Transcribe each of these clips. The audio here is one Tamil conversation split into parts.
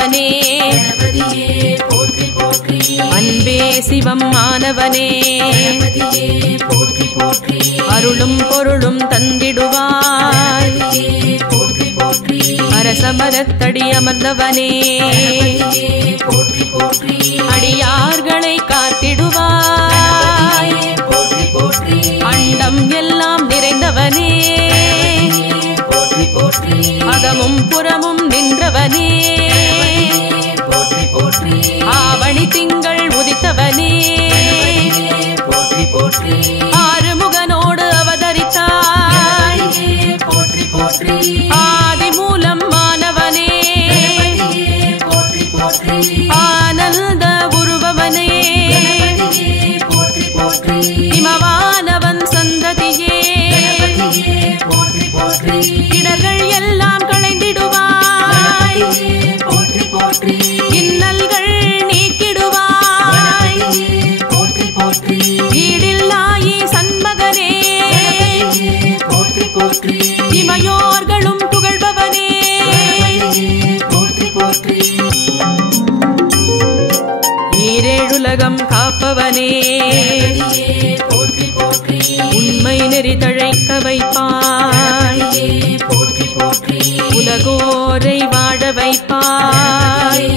ஆனவனே அன்பே சிவம் ஆனவனே அருளும் பொருளும் தந்திடுவாய் அரசமரத்தடி அமர்ந்தவனே அடியார்களை காத்திடுவாய் அண்டம் எல்லாம் நிறைந்தவனே அகமும் புறமும் நின்றவனே ஆவணி திங்கள் உதித்தவனே ஆறுமுகனோடு அவதரித்தாய் ஆதிமூலம் மானவனே ஆனந்த உருவவனே இமவானவன் சந்ததியே இடர்கள் எல்லாம் களைந்திடுவாய் இன்னல்கள் நீக்கிடுவாய் ஈடில்லாயி சண்மகனே இமையோர்களும் புகழ்பவனே ஈரேழுலகம் காப்பவனே உண்மை நெறி தழைக்க வைப்பாய் உலகோரை வாழ வைப்பாய்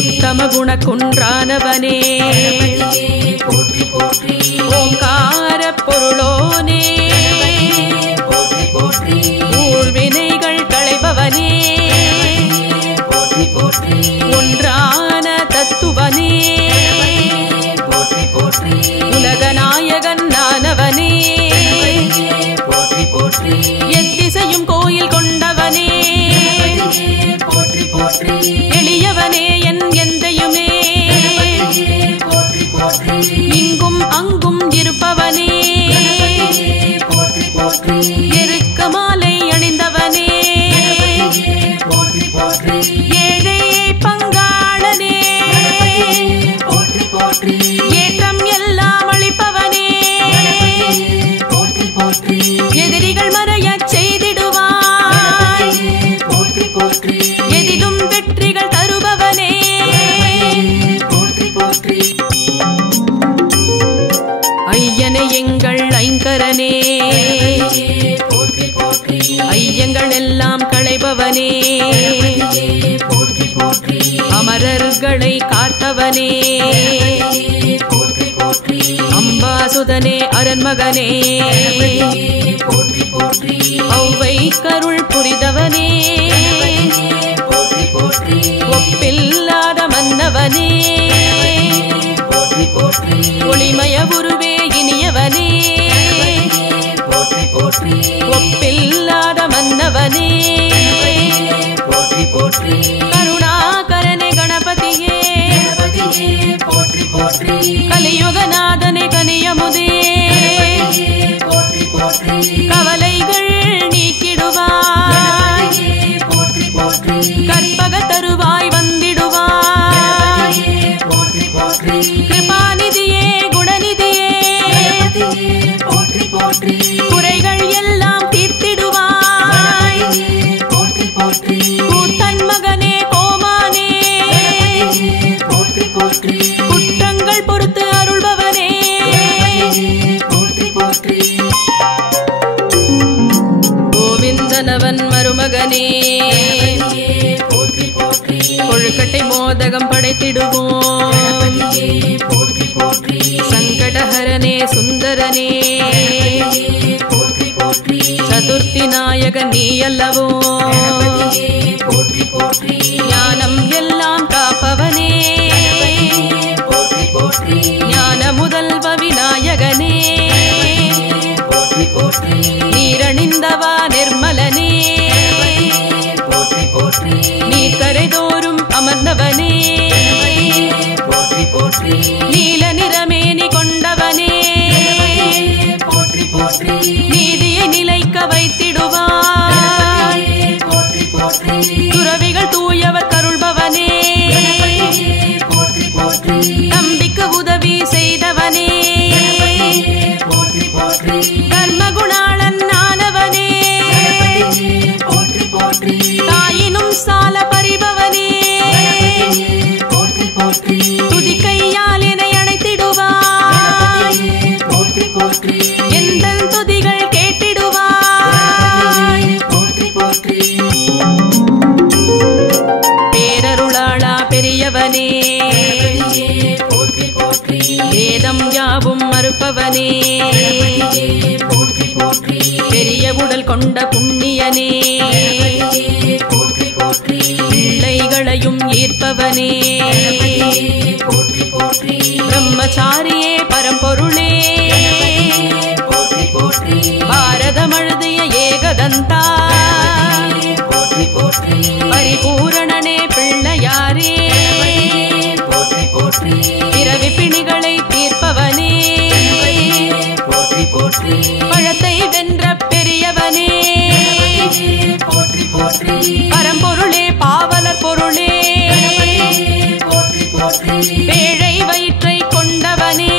உத்தம குண குன்றானவனே ஓங்கார பொருளோனே ஊழ்வினைகள் களைபவனே ஒன்றான தத்துவனே உலகநாயகன் நானவனே எத்திசையும் கோயில் கொண்டவனே எளியவனே என் எந்தையுமே இங்கும் அங்கும் இருப்பவனே எருக்க மாலை அணிந்தவனே ஏழையை பங்காளனே ஏற்றம் எல்லாம் அளிப்பவனே எதிரிகள் மறையச் செய்திடுவாய் எதிலும் வெற்றிகள் தருபவனே ஐயனே எங்கள் ஐங்கரனே ஐயங்கள் எல்லாம் களைபவனே அமரர்களை காத்தவனே அம்பாசுதனே அரண்மகனே ஔவை கருள் புரிதவனே ஒப்பில்லாத மன்னவனே ஒளிமய உருவே இனியவனே ஒப்பில்லாத மன்னவனே கருணாகரனே கணபதியே கலியுகநாதனே கனியமுதே கவலைகள் நீக்கிடுவாய் கற்பக தருவாய் வந்திடுவாய் கிருபாநிதியே குணநிதியே குறைகள் எல்லாம் தீர்த்திடுவாய் கூத்தன் மகனே கோமானே குற்றங்கள் பொறுத்து அருள்பவனே கோவிந்தனவன் மருமகனே கொழுக்கட்டை மோதகம் படைத்திடுவோம் சங்கடஹரனே சுந்தரனே சதுர்த்தி நாயகன் நீ அல்லவோ ஞானம் எல்லாம் காப்பவனே ஞான முதல்வ விநாயகனே நீரணிந்தவா நிர்மலனே நீர் கரைதோறும் அமர்ந்தவனே நீல நிறமேனி கொண்டவனே நீதியை நிலைக்க வைத்திடுவாய் துறவிகள் தூயவர் கருள்பவனே நம்பிக்கு உதவி செய்தவனே தர்மகுணாளன் ஆனவனே தாயினும் சால பரிபவ எந்தன் துதிகள் கேட்டிடுவாய். பேரருளாளா பெரியவனே, வேதம் யாவும் மறுப்பவனே, பெரிய உடல் கொண்ட புண்ணியனே, பிள்ளைகளையும் ஈர்ப்பவனே, பிரம்மச்சாரியே பரம்பொருளே, பாரதம் எழுதிய ஏகதந்தா, பரிபூரணனே பிள்ளையாரே, பிறவி பிணிகளை தீர்ப்பவனே, பழத்தை வென்ற பெரியவனே, பரம்பொருளே பாவலர் பொருளே, பேழை வயிற்றை கொண்டவனே,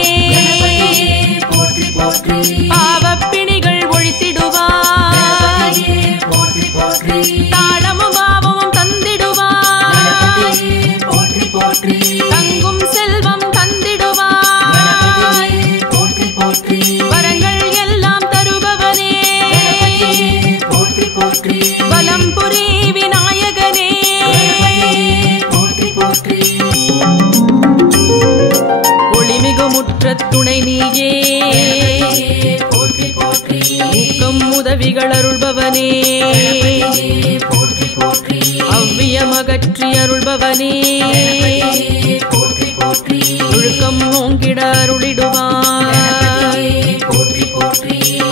பாவப்பிணிகள் ஒழித்திடுவாய், தாளமும் பாவமும் தந்திடுவாய், தங்கும் செல்வம் தந்திடுவாய், வரங்கள் எல்லாம் தருபவனே, வலம்புரி விநாயகனே, ஒளிமிகு முற்ற துணை நீயே, ஊக்கம் உதவிகள் அருள்பவனே, அவ்வியமகற்றி அருள்பவனே, ஒழுக்கம் ஓங்கிட அருளிடுவாய்,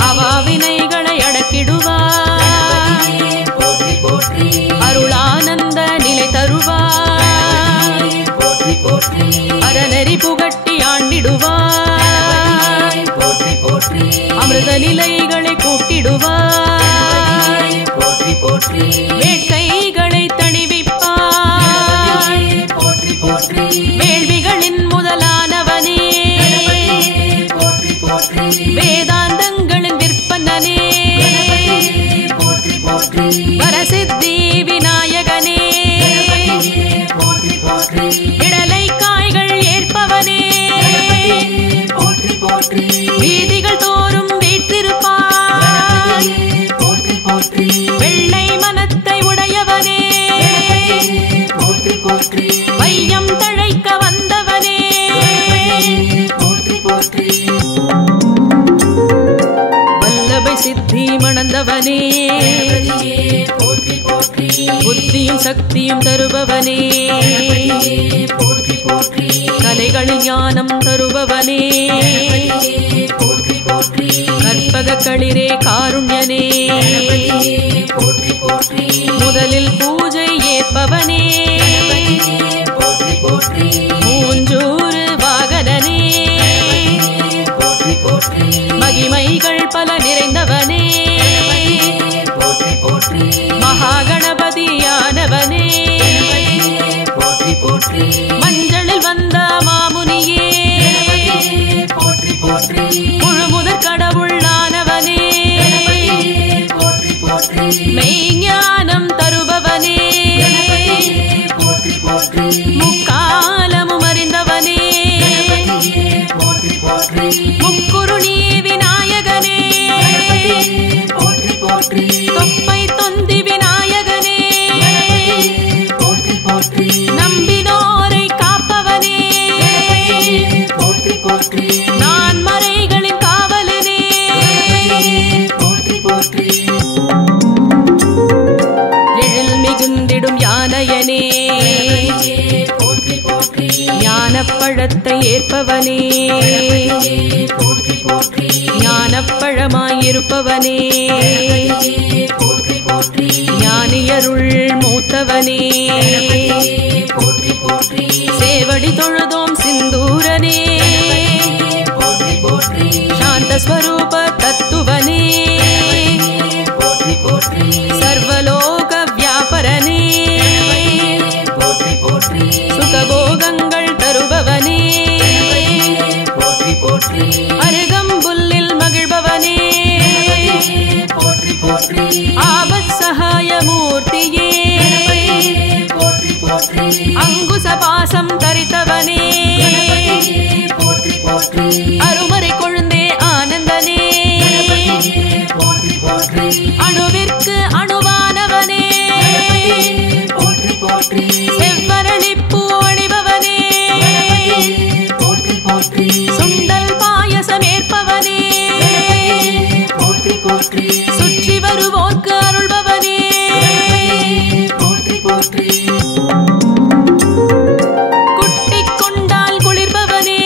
அவாவினைகளை அடக்கிடுவாய், அருளானந்த நிலை தருவாய், அறநெறி புகட்டி ஆண்டிடுவாய், அமிர்த நிலைகளை கூட்டிடுவாய், வேட்கைகளை தணிவிப்பாய், வேள்விகளின் முதலானவனே, வேதாந்தங்களின் விற்பனனே, வரசித்தி விநாயகனே, இடலை காய்கள் ஏற்பவனே, வீதிகள் தோறும் வீற்றிருப்பாய், வெள்ளை மனத்தை உடையவனே, வையம் தழைக்க வந்தவனே, வல்லபை சித்தி மணந்தவனே, புத்தியும் சக்தியும் தருபவனே, கலைகளில் ஞானம் தருபவனே, கற்பக களிரே காருண்யனே, முதலில் பூஜை ஏற்பவனே, மூஞ்சூறு வாகனனே, மகிமைகள் பல நிறைந்தவனே, மகாகணபதியானவனே, மஞ்சளில் வந்த மாமுனியே, முழுமுதற் கடவுளானவனே, மெய்ஞானம் தருபவனே, முக்காலமும் அறிந்தவனே, முக்குருணி விநாயகனே, தொப்பை தொந்தி விநாயகனே, நம்பினோரை காப்பவனே, நான் மறைகளின் காவலனே, எழில் மிகுந்திடும் யானையனே, ஞானப்பழத்தை ஏற்பவனே, ஞானப்பழமாயிருப்பவனே, ஞானியருள் மூத்தவனே, சேவடி தொழுதோம் சிந்தூரனே, சாந்தஸ்வரூப தத்துவனே, சர்வலோக வியாபரனே, சுகபோகங்கள் தருபவனே, அருகம்புல்லில் மகிழ்பவனே, ஆபத் சகாய மூர்த்தியே, அங்குச பாசம் தரித்தவனே, அருமறை கொழுந்தே ஆனந்த சுற்றி வருவோர்க்கு அருள்பவனே குட்டிக் கொண்டால் குளிர்பவனே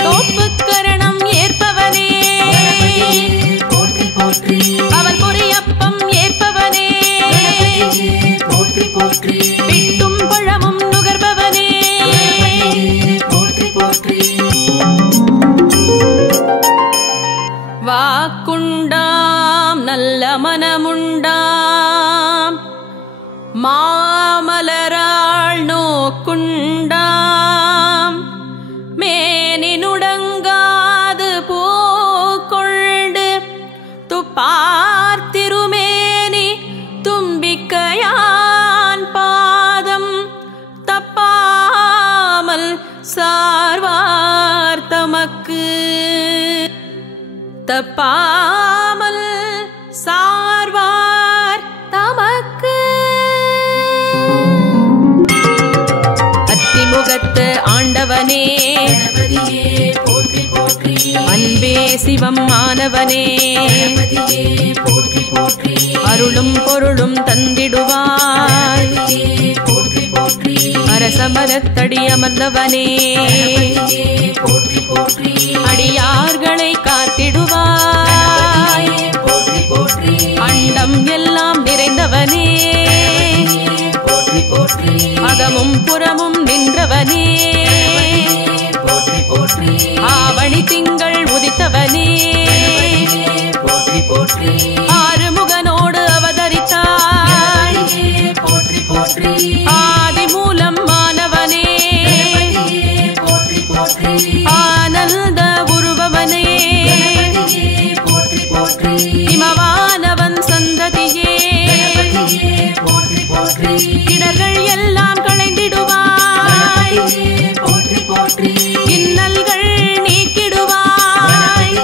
தோப்புக்கரணம் ஏற்பவனே அவள் பொரியப்பம் ஏற்பவனே பிட்டும் பழமும் நுகர்பவனே வாக்குண்டாம் நல்ல மனமுண்டாம் மாமலராள் நோக்குண்டாம் மேனினுடங்காது பூக்கொண்டு துப்பார்த்திருமேனி தும்பிக்கையான் பாதம் தப்பாமல் சார்வார் தமக்கு தப்பாமல் சார்வார் தமக்கு அத்திமுகத்து ஆண்டவனே அன்பே சிவம் ஆனவனே அருளும் பொருளும் தந்திடுவாய் அரசமரத்தடி அமர்ந்தவனே அடியார்களை காத்திடுவாய் அண்டம் எல்லாம் நிறைந்தவனே அகமும் புறமும் நின்றவனே ஆவணி திங்கள் உதித்தவனே ஆறுமுகனோடு அவதரித்தாய் ஆதி மூலம் மாணவனே ஆனந்த உருபவனே இமவானவன் சந்ததியே இடர்கள் எல்லாம் களைந்திடுவாய் இன்னல்கள் நீக்கிடுவாய்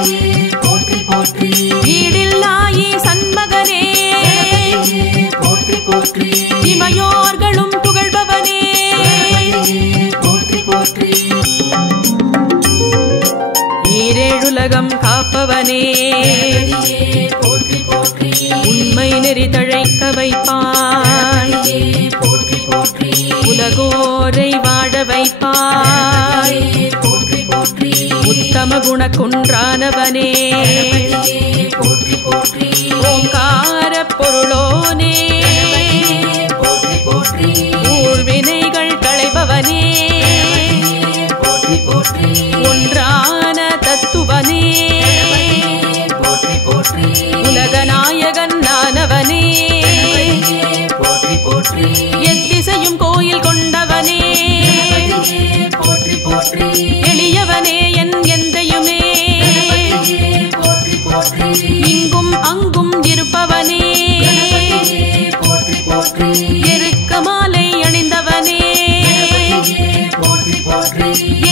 ஈடில்லாயி சண்மகனே இமையோர்களும் புகழ்பவனே ஈரேழுலகம் காப்பவனே உண்மை நெறி தழைக்க வைப்பாய் உலகோரை வாழ வைப்பாய் உத்தம குணக்குன்றானவனே ஓங்கார பொருளோனே ஊழ்வினைகள் களைபவனே ஒன்றான தத்துவனே உலகநாயகன் நானவனே எத்திசையும் கோயில் கொண்டவனே எளியவனே என் எந்தையுமே இங்கும் அங்கும் இருப்பவனே எருக்க மாலை அணிந்தவனே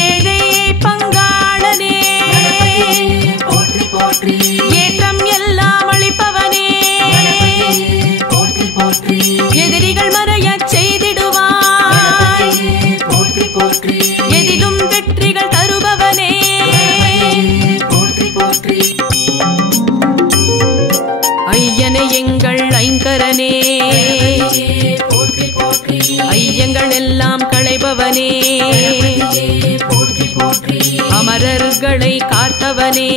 ஏழை பங்காளனே ஏற்றம் எல்லாம் அளிப்பவனே எதிரிகள் மறையச் செய்திடுவாய் எதிலும் வெற்றிகள் தருபவனே ஐயனே எங்கள் ஐங்கரனே ஐயங்கள் எல்லாம் களைபவனே அமரர்களை காத்தவனே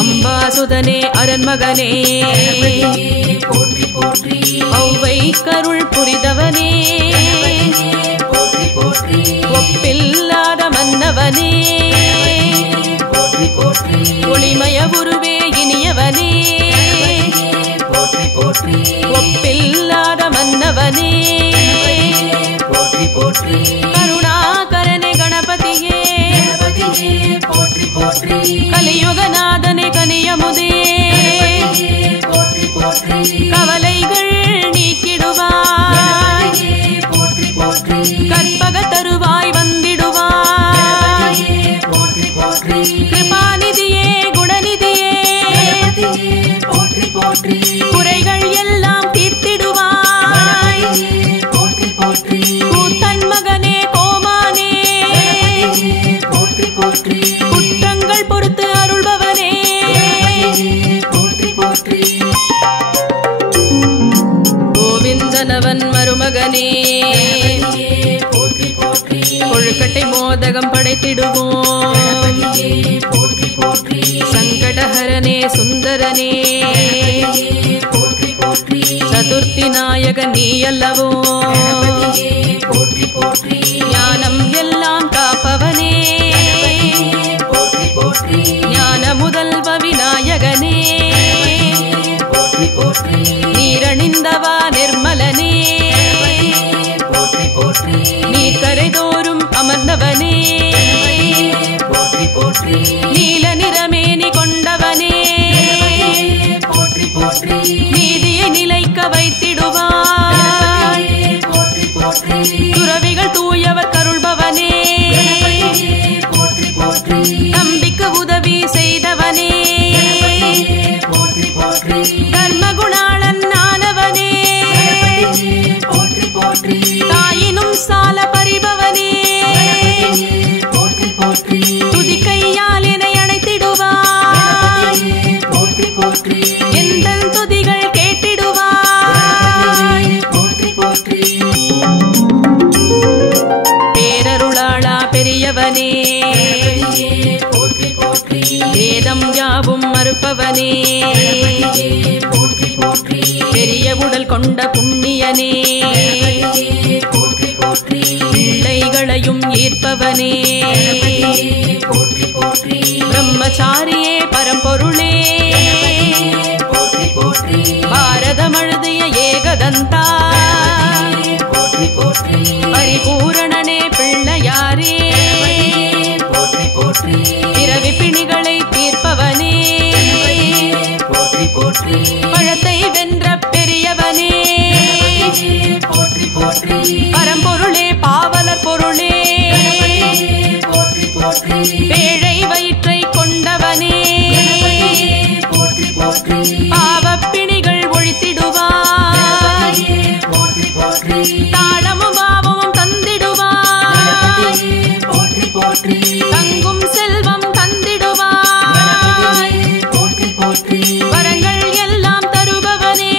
அம்பாசுதனே அரண்மகனே ஔவை கருள் புரிதவனே ஒப்பில்லாத மன்னவனே ஒளிமய உருவே இனியவனே ஒப்பில்லாத மன்னவனே கருணாகரனே கணபதியே கலியுகநாதனே கனியமுதே கவலைகள் நீக்கிடுவாய் கற்பக தருவாய் வந்திடுவாய் கிருபாநிதியே குணநிதியே குறைகள் எல்லாம் தீர்த்திடுவாய் கூத்தன் மகனே கோமானே குற்றங்கள் சுந்தரனே கொழுக்கட்டை மோதகம் படைத்திடுவோம். சங்கடஹரனே சுந்தரனே சதுர்த்தி நாயகன் நீ அல்லவோ. ஞானம் எல்லாம் காப்பவனே ஞான முதல்வ விநாயகனே நீரணிந்தவா நிர்மலனே நீர்க்கரை தோறும் அமர்ந்தவனே நீல நிறமேனி கொண்டவனே நீதியை நிலைக்க வைத்திடுவாய். துறவிகள் தூயவர் கருள்பவனே நம்பிக்கு உதவி செய்தவனே தர்மகுணாளன் ஆனவனே தாயினும் சால பறிபவனே துதி கையால் என்னை அணைத்திடுவாய். எந்தன் துதிகள் கேட்டிடுவாய். பேரருளாளா பெரியவனே வேதம் யாவும் மறுப்பவனே பெரிய உடல் கொண்ட புண்ணியனே பிள்ளைகளையும் ஈர்ப்பவனே பிரம்மச்சாரியே பரம்பொருளே பாரதம் எழுதிய ஏகதந்தா பரிபூரணனே பிள்ளையாரே பிறவி பிணிகளை தீர்ப்பவனே பழத்தை வென்ற பெரியவனே பரம்பொருளே பாவலர் பொருளே பேழை வயிற்றை கொண்டவனே பாவப்பிணிகள் ஒழித்திடுவாய். தாளமும் பாவமும் தந்திடுவாய். தங்கும் செல்வம் தந்திடுவாய். வரங்கள் எல்லாம் தருபவனே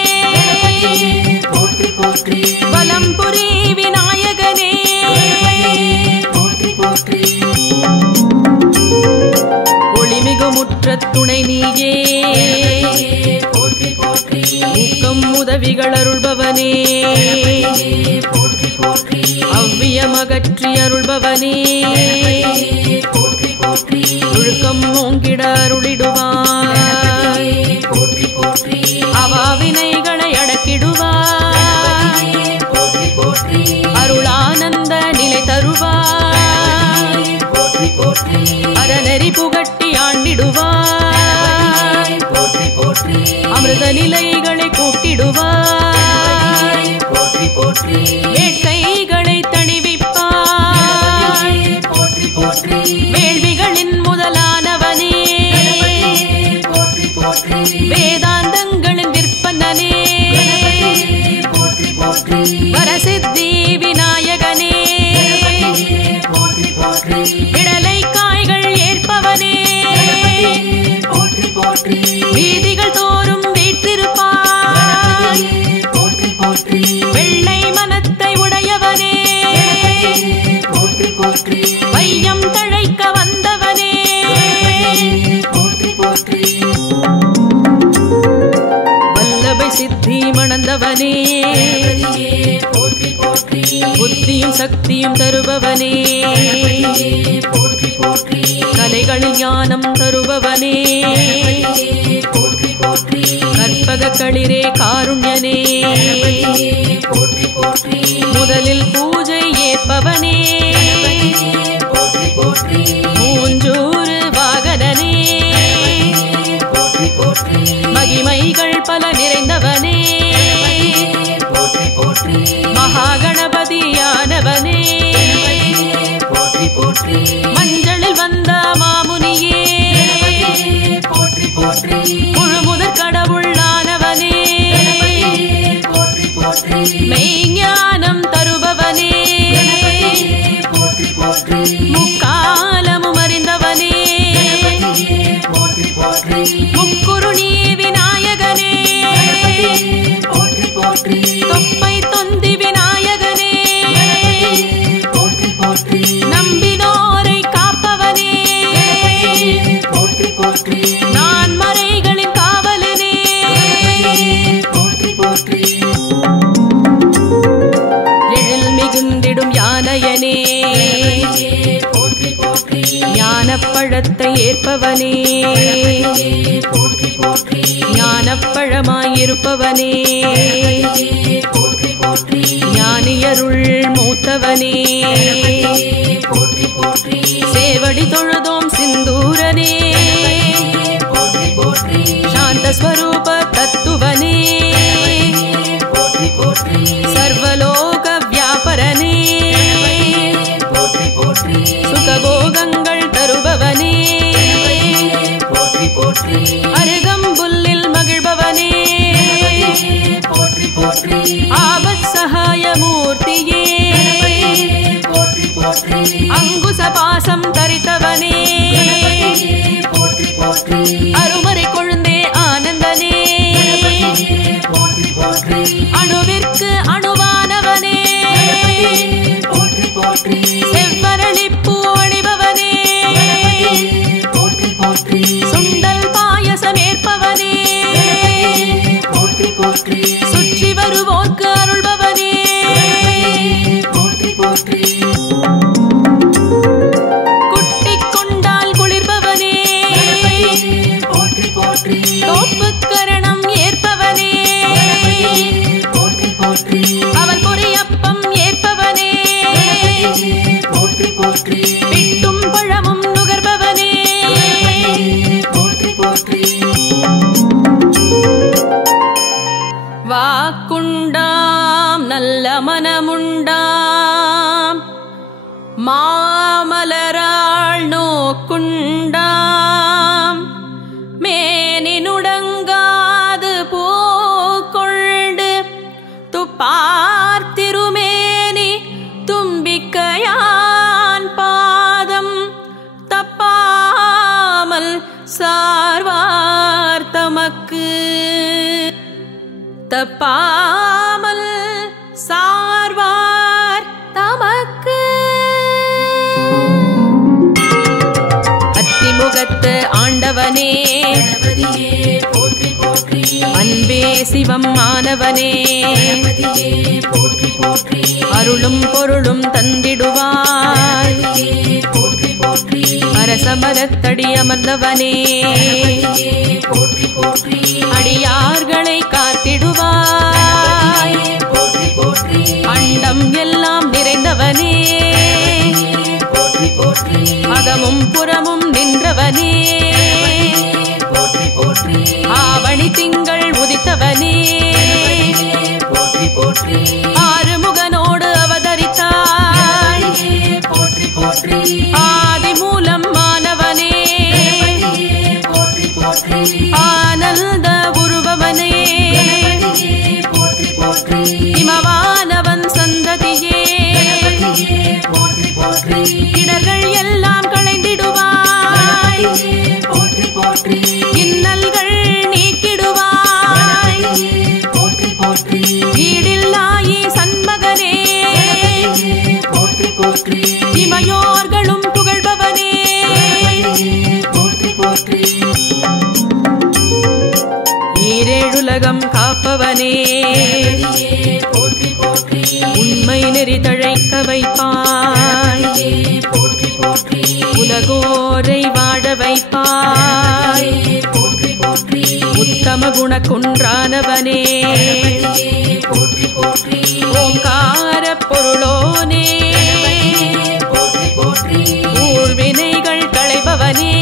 வலம்புரி விநாயகனே ஒளிமிகு முற்ற துணை நீயே ஊக்கம் உதவிகள் அருள்பவனே அவ்வியமகற்றி அருள்பவனே ஒழுக்கம் ஓங்கிட அருளிடுவாய். அவாவினைகளை அடக்கிடுவாய். அருளானந்த நிலை தருவாய். அறநெறி புகட்டி ஆண்டிடுவாய். அமிர்த நிலைகளை கூட்டிடுவாய். வேட்கைகளை தணிவிப்பாய். வேள்விகளின் முதலானவனே வேதாந்தங்களின் விற்பனனே வரசித்தி விநாயகனே விடலை காய்கள் ஏற்பவனே வீதிகள் தோறும் வீற்றிருப்பாய். வெள்ளை மனத்தை உடையவனே வையம் தழைக்க வந்தவனே வல்லபை சித்தி மணந்தவனே புத்தியும் சக்தியும் தருபவனே கலைகளில் ஞானம் தருபவனே கற்பக களிரே காருண்யனே முதலில் பூஜை ஏற்பவனே மூஞ்சூறு வாகனனே மகிமைகள் பல நிறைந்தவனே மகாகணபதியானவனே மஞ்சளில் வந்த மாமுனியே முழுமுதற் கடவுளானவனே மெய்ஞானம் தருபவனே முக்காலமும் அறிந்தவனே முக்குருணி விநாயகனே தொப்பை தொந்தி விநாயகனே நான் மறைகளின் காவலனே எழில் மிகுந்திடும் யானையனே ஞானப்பழத்தை ஏற்பவனே ஞானப்பழமாயிருப்பவனே ஞானியருள் மூத்தவனே சேவடி தொழுதோம் சிந்தூரனே சாந்த ஸ்வரூப தத்துவனே சர்வலோக வியாபரனே சுகபோகங்கள் தருபவனே அருகம்புல்லில் மகிழ்பவனே ஆபத் சகாய மூர்த்தியே அங்குச பாசம் தரித்தவனே அருமறை கொழுந்தே ஆனந்தனே அணுவிற்கு அணுவானவனே செவ்வரளிப்பூ அணிபவனே சுண்டல் பாயசம் ஏற்பவனே சுற்றி வருவோர்க்கு அருள்பவனே குட்டிக் கொண்டால் குளிர்பவனே தோப்புக்கரணம் ஏற்பவனே அவள் பொரியப்பம் ஏற்பவனே பிட்டும் பழமும் நுகர்பவனே வாக்குண்டாம் நல்ல மனமுண்டாம் மாமலராள் நோக்குண்டாம் மேனினுடங்காது பூக்கொண்டு துப்பார் திருமேனி தும்பிக்கையான் பாதம் தப்பாமல் சார்வார் தமக்கு தப்பாமல் சார்வார் தமக்கு அத்திமுகத்து ஆண்டவனே அன்பே சிவம் ஆனவனே அருளும் பொருளும் தந்திடுவாய் அரசமரத்தடி அமர்ந்தவனே அடியார்களை காத்திடுவாய் அண்டம் எல்லாம் நிறைந்தவனே அகமும் புறமும் நின்றவனே ஆவணி திங்கள் உதித்தவனே ஆறுமுகனோடு அவதரித்தாய் ஆதி மூலம் மாணவனே ஆனந்த உருவவனே இமவானவன் சந்ததியே இடர்கள் எல்லாம் களைந்திடுவாய் இன்னல்கள் நீக்கிடுவாய் ஈடில்லாயி சண்மகனே இமையோர்களும் புகழ்பவனே ஈரேழுலகம் காப்பவனே உண்மை நெறி தழைக்க வைப்பாய் உலகோரை வாழ வைப்பாய் உத்தம குண குன்றானவனே ஓங்கார பொருளோனே ஊழ்வினைகள் களைபவனே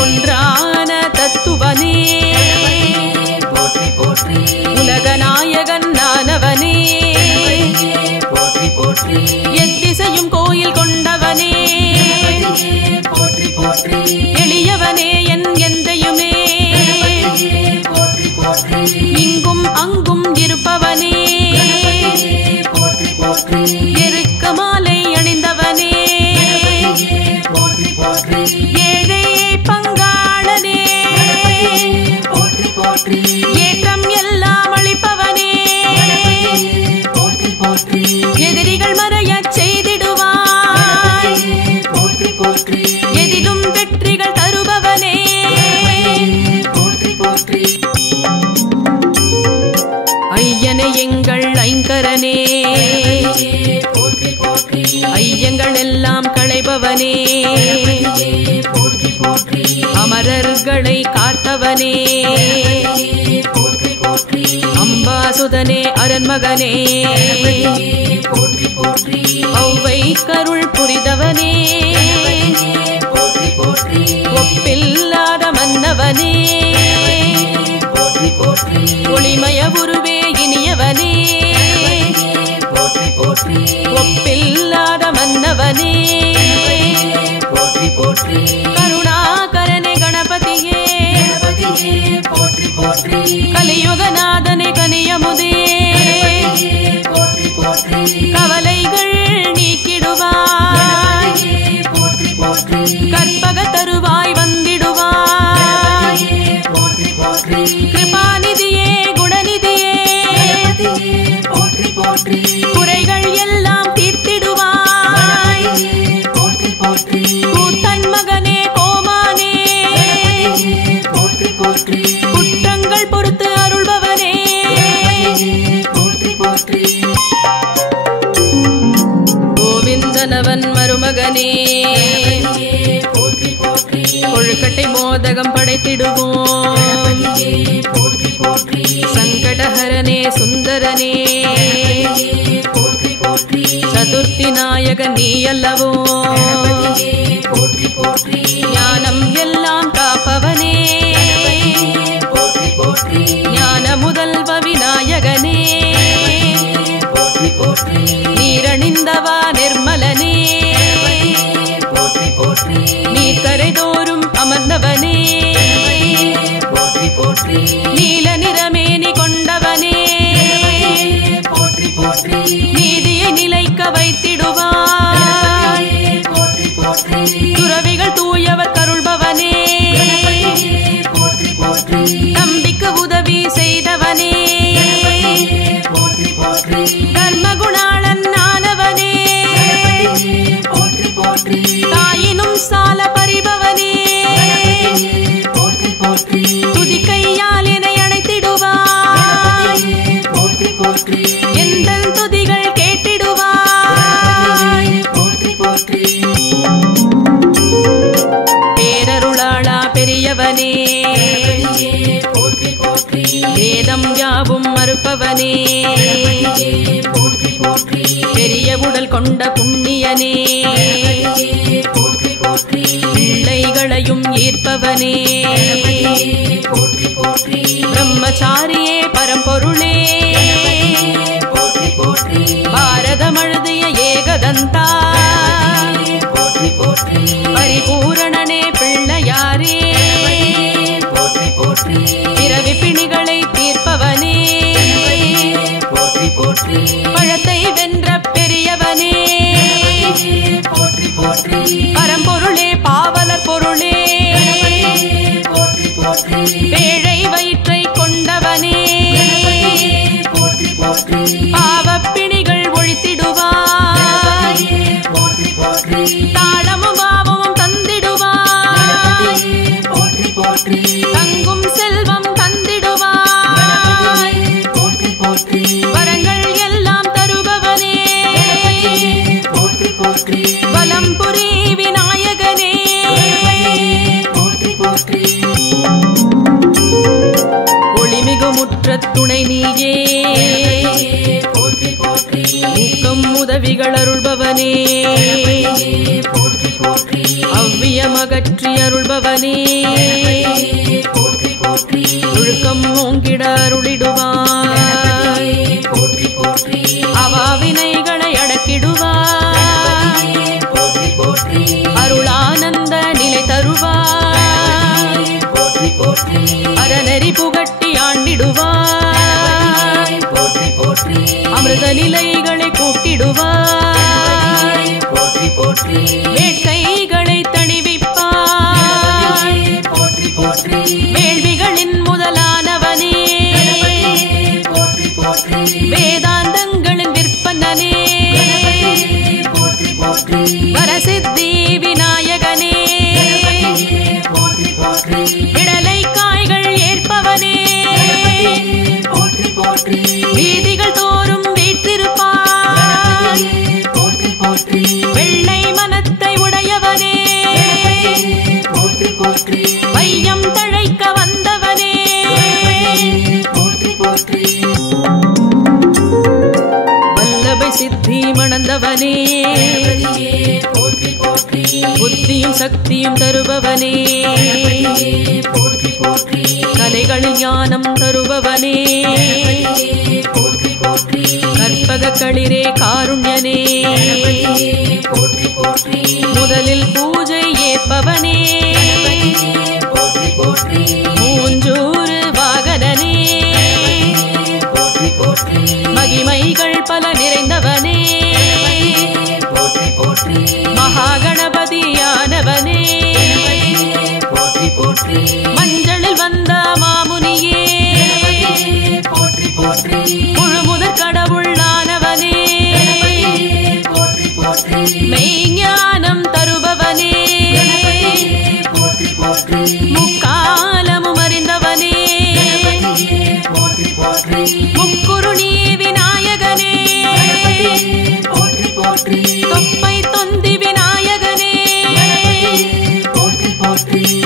ஒன்றான தத்துவனே உலகநாயகன் நானவனே எத்திசையும் கோயில் கொண்டவனே எளியவனே என் எந்தையுமே இங்கும் அங்கும் இருப்பவனே எருக்க மாலை அணிந்தவனே ஏழையை பங்காளனே ஏற்றம் எல்லாம் அளிப்பவனே எதிரிகள் மறையச் செய்திடுவாய் ஐயங்கள் எல்லாம் களைபவனே அமரர்களை காத்தவனே அம்பாசுதனே அரண்மகனே ஒவ்வை கருள் புரிதவனே ஒப்பில்லாத மன்னவனே ஒளிமய உருவே இனியவனே ஒப்பில்லாத மன்னவனே கருணாகரனே கணபதியே கலியுகநாதனே கனியமுதே கவலைகள் நீக்கிடுவாய் கற்பக தருவாய் வந்திடுவாய் கிருபாநிதியே குணநிதியே குறைகள் எல்லாம் தீர்த்திடுவாய் கூத்தன் மகனே கோமானே குற்றங்கள் பொறுத்து அருள்பவனே கோவிந்தனவன் மருமகனே கொழுக்கட்டை மோதகம் படைத்திடுவோம் சங்கடஹரனே சுந்தரனே சதுர்த்தி நாயகன் நீ அல்லவோ ஞானம் எல்லாம் காப்பவனே ஞான முதல்வ விநாயகனே நீரணிந்தவா நிர்மலனே நீர்க்கரை தோறும் அமர்ந்தவனே நீல நிறமேனி கொண்டவனே நீதியை நிலைக்க வைத்திடுவாய் துறவிகள் தூயவர் கருள்பவனே தம்பிக்கு உதவி செய்தவனே தர்மகுணாளன் ஆனவனே தாயினும் சால பறிபவனே துதி கையால் என்னை அணைத்திடுவாய் எந்தன் துதிகள் கேட்டிடுவாய் பேரருளாளா பெரியவனே வேதம் யாவும் மறுப்பவனே பெரிய உடல் கொண்ட புண்ணியனே பிள்ளைகளையும் ஈர்ப்பவனே பிரம்மச்சாரியே பரம்பொருளே பாரதம் எழுதிய ஏகதந்தா பரிபூரணனே பிள்ளையாரே பிறவி பிணிகளை தீர்ப்பவனே பழத்தை வென்ற பெரியவனே பரம்பொருளே பாவலர் பொருளே பேழை வயிற்றை கொண்டவனே பாவப்பிணிகள் ஒழித்திடுவாய் தாளமும் பாவமும் தந்திடுவாய் தங்கும் செல்வம் தந்திடுவாய் வரங்கள் எல்லாம் தருபவனே வலம்புரி விநாயகனே ஒளிமிகு முற்ற துணை நீயே ஊக்கம் உதவிகள் அருள்பவனே அவ்வியமகற்றி அருள்பவனே ஒழுக்கம் ஓங்கிட அருளிடுவாய் அவாவினைகளை அடக்கிடுவாய் அருளானந்த நிலை தருவாய் அறநெறி புகட்டி ஆண்டிடுவாய் அமிர்த நிலைகளை கூட்டிடுவாய் வேட்கைகளை தணிவிப்பாய் வேள்விகளின் முதலானவனே வேதாந்தங்களின் விற்பனனே வரசித்தி விநாயகனே விடலை காய்கள் ஏற்பவனே வீதிகள் தோறும் வீற்றிருப்பாய் வெள்ளை மனத்தை உடையவனே பையம் தழைக்க வந்தவனே வல்லபை சித்தி மணந்தவனே புத்தியும் சக்தியும் தருபவனே கலைகளில் ஞானம் தருபவனே கற்பக களிரே காருண்யனே முதலில் பூஜை ஏற்பவனே மூஞ்சூறு வாகனனே மகிமைகள் பல நிறைந்தவனே மகாகணபதியானவனே மஞ்சளில் வந்த மாமுனியே முழுமுதற் கடவுளானவனே மெய்ஞானம் தருபவனே முக்காலமும் அறிந்தவனே முக்குருணி விநாயகனே தொப்பை தொந்தி விநாயகனே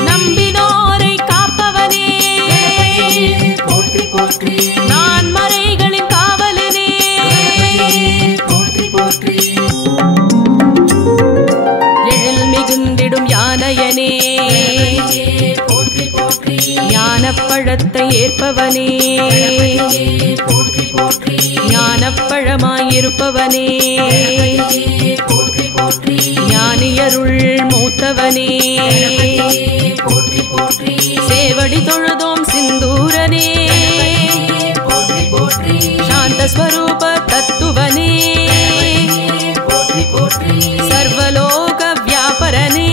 நம்பினோரை காப்பவனே நான் மறைகளின் காவலனே எழில் மிகுந்திடும் யானையனே ஞானப்பழத்தை ஏற்பவனே ஞானப்பழமாயிருப்பவனே ஞானியருள் மூத்தவனே சேவடி தொழுதோம் சிந்தூரனே சாந்தஸ்வரூப தத்துவனே சர்வலோக வியாபரனே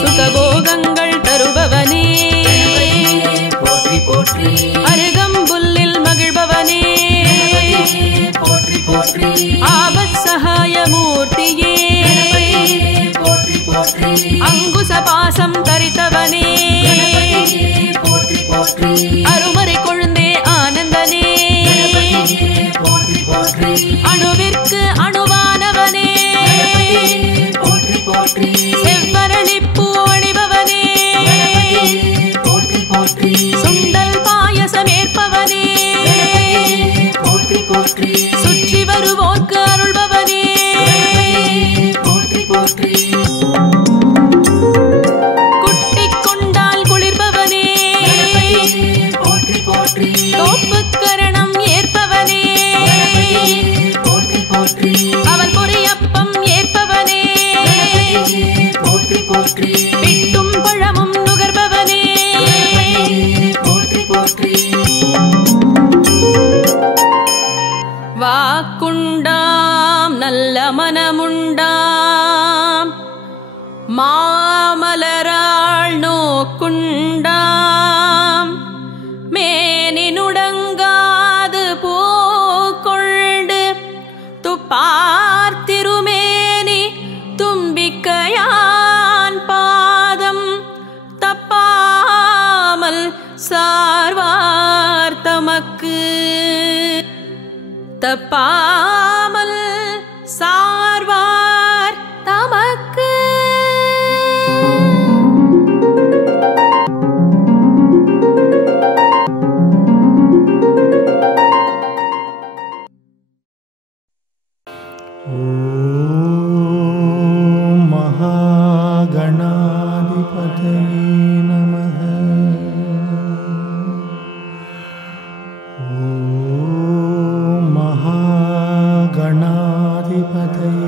சுகபோகங்கள் தருபவனே அருகம்புல்லில் மகிழ்பவனே ஆபத் சகாய மூர்த்தியே அங்குச பாசம் தரித்தவனே அருமறை கொழுந்தே ஆனந்தனே அணுவிற்கு அணுவானவனே செவ்வரளிப்பூ அணிபவனே சுண்டல் பாயசம் ஏற்பவனே சுற்றி வருவோர்க்கு அருள்பவனே குட்டிக் கொண்டால் குளிர்பவனே தோப்புக்கரணம் ஏற்பவனே அவன் பொரியப்பம் ஏற்பவனே பிட்டும் பழமும் நுகர்பவனே வாக்குண்டாம் நல்ல மனமுண்டாம் மாமலராள் நோக்குண்டாம் மேனினுடங்காது பூக்கொண்டு துப்பார் திருமேனி தும்பிக்கையான் பாதம் தப்பாமல் சார்வார் தமக்கு தப்பாமல் சார்வார் தமக்கு गणाधिपतये